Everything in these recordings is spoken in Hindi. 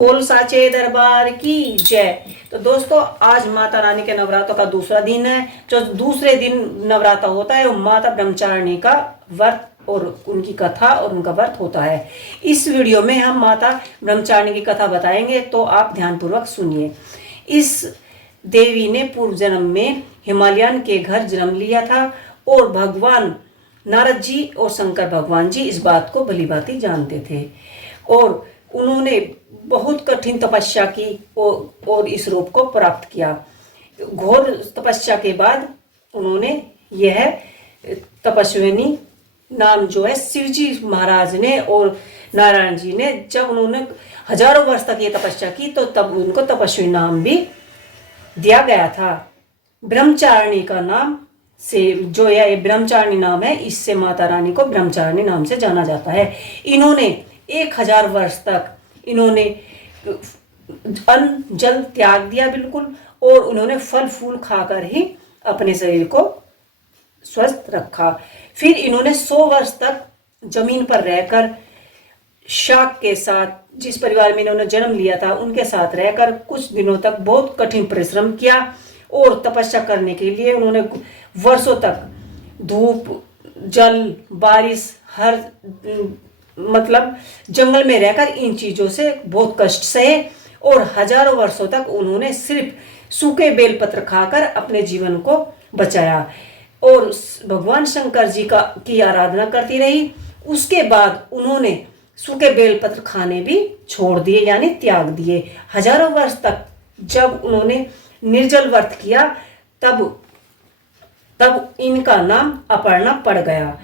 बोल साचे दरबार की जय। तो दोस्तों, आज माता रानी के नवरात्रों का दूसरा दिन है। जो दूसरे दिन नवरात्र होता है वो माता ब्रह्मचारिणी का व्रत और उनकी कथा और उनका व्रत होता है। इस वीडियो में हम माता ब्रह्मचारिणी की कथा बताएंगे, तो आप ध्यानपूर्वक सुनिए। इस देवी ने पूर्व जन्म में हिमालयन के घर जन्म लिया था और भगवान नारद जी और शंकर भगवान जी इस बात को भली भांति जानते थे और उन्होंने बहुत कठिन तपस्या की और इस रूप को प्राप्त किया। घोर तपस्या के बाद उन्होंने यह तपस्विनी नाम जो है शिव जी महाराज ने और नारायण जी ने, जब उन्होंने हजारों वर्ष तक ये तपस्या की तो तब उनको तपस्वी नाम भी दिया गया था। ब्रह्मचारिणी का नाम से जो यह ब्रह्मचारिणी नाम है, इससे माता रानी को ब्रह्मचारिणी नाम से जाना जाता है। इन्होंने 1000 वर्ष तक इन्होंने अन्न जल त्याग दिया बिल्कुल, और उन्होंने फल फूल खाकर ही अपने शरीर को स्वस्थ रखा। फिर इन्होंने 100 वर्ष तक जमीन पर रहकर शाक के साथ, जिस परिवार में इन्होंने जन्म लिया था उनके साथ रहकर कुछ दिनों तक बहुत कठिन परिश्रम किया और तपस्या करने के लिए उन्होंने वर्षों तक धूप जल बारिश हर मतलब जंगल में रहकर इन चीजों से बहुत कष्ट सहे और हजारों वर्षों तक उन्होंने सिर्फ सूखे बेलपत्र खाकर अपने जीवन को बचाया और भगवान शंकर जी की आराधना करती रही। उसके बाद उन्होंने सूखे बेलपत्र खाने भी छोड़ दिए, यानी त्याग दिए। हजारों वर्ष तक जब उन्होंने निर्जल व्रत किया तब इनका नाम अपर्णा पड़ गया।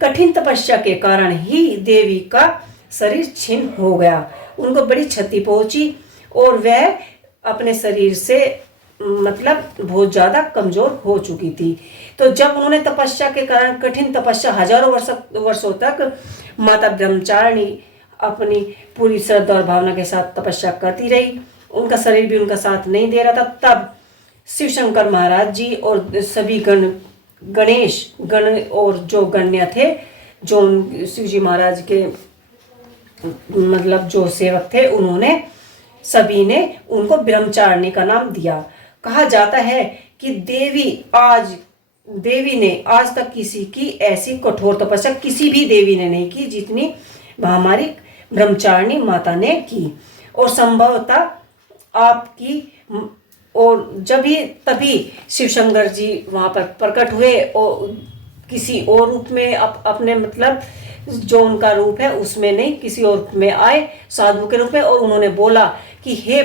कठिन तपस्या के कारण ही देवी का शरीर छिन्न हो गया, उनको बड़ी क्षति पहुंची और वह अपने शरीर से मतलब बहुत ज्यादा कमजोर हो चुकी थी। तो जब उन्होंने तपस्या के कारण कठिन तपस्या हजारों वर्षों तक माता ब्रह्मचारिणी अपनी पूरी श्रद्धा और भावना के साथ तपस्या करती रही, उनका शरीर भी उनका साथ नहीं दे रहा था। तब शिव शंकर महाराज जी और सभी गणेश गण और जो गण्य थे, जो शिव जी महाराज के मतलब जो सेवक थे, उन्होंने सभी ने उनको ब्रह्मचारिणी का नाम दिया। कहा जाता है कि देवी ने आज तक किसी की ऐसी कठोर तपस्या किसी भी देवी ने नहीं की जितनी हमारी ब्रह्मचारिणी माता ने की। और संभवतः आपकी और तभी शिव शंकर जी वहां पर प्रकट हुए और किसी और रूप में अपने मतलब जो उनका रूप है उसमें नहीं, किसी और रूप में आए साधु के रूप में, और उन्होंने बोला कि हे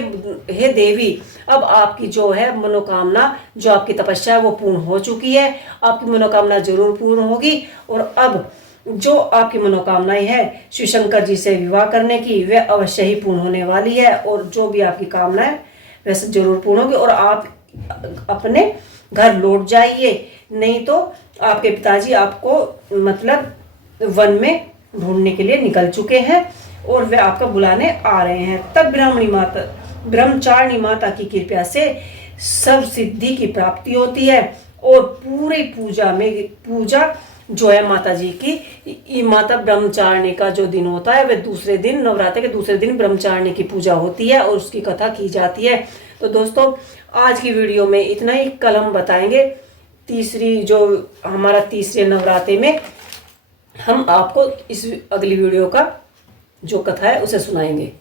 देवी, अब आपकी जो है मनोकामना, जो आपकी तपस्या है वो पूर्ण हो चुकी है, आपकी मनोकामना जरूर पूर्ण होगी और अब जो आपकी मनोकामनाएं है शिव शंकर जी से विवाह करने की, वह अवश्य ही पूर्ण होने वाली है और जो भी आपकी कामना है वैसे जरूर पूर्ण होगी और आप अपने घर लौट जाइए, नहीं तो आपके पिताजी आपको मतलब वन में ढूंढने के लिए निकल चुके हैं और वे आपका बुलाने आ रहे हैं। तब ब्रह्मचारिणी माता की कृपा से सब सिद्धि की प्राप्ति होती है और पूरी पूजा जो है माता जी की, माता ब्रह्मचारिणी का जो दिन होता है वह दूसरे दिन, नवरात्र के दूसरे दिन ब्रह्मचारिणी की पूजा होती है और उसकी कथा की जाती है। तो दोस्तों, आज की वीडियो में इतना ही। कल हम बताएंगे हमारा तीसरे नवरात्रे में हम आपको इस अगली वीडियो का जो कथा है उसे सुनाएंगे।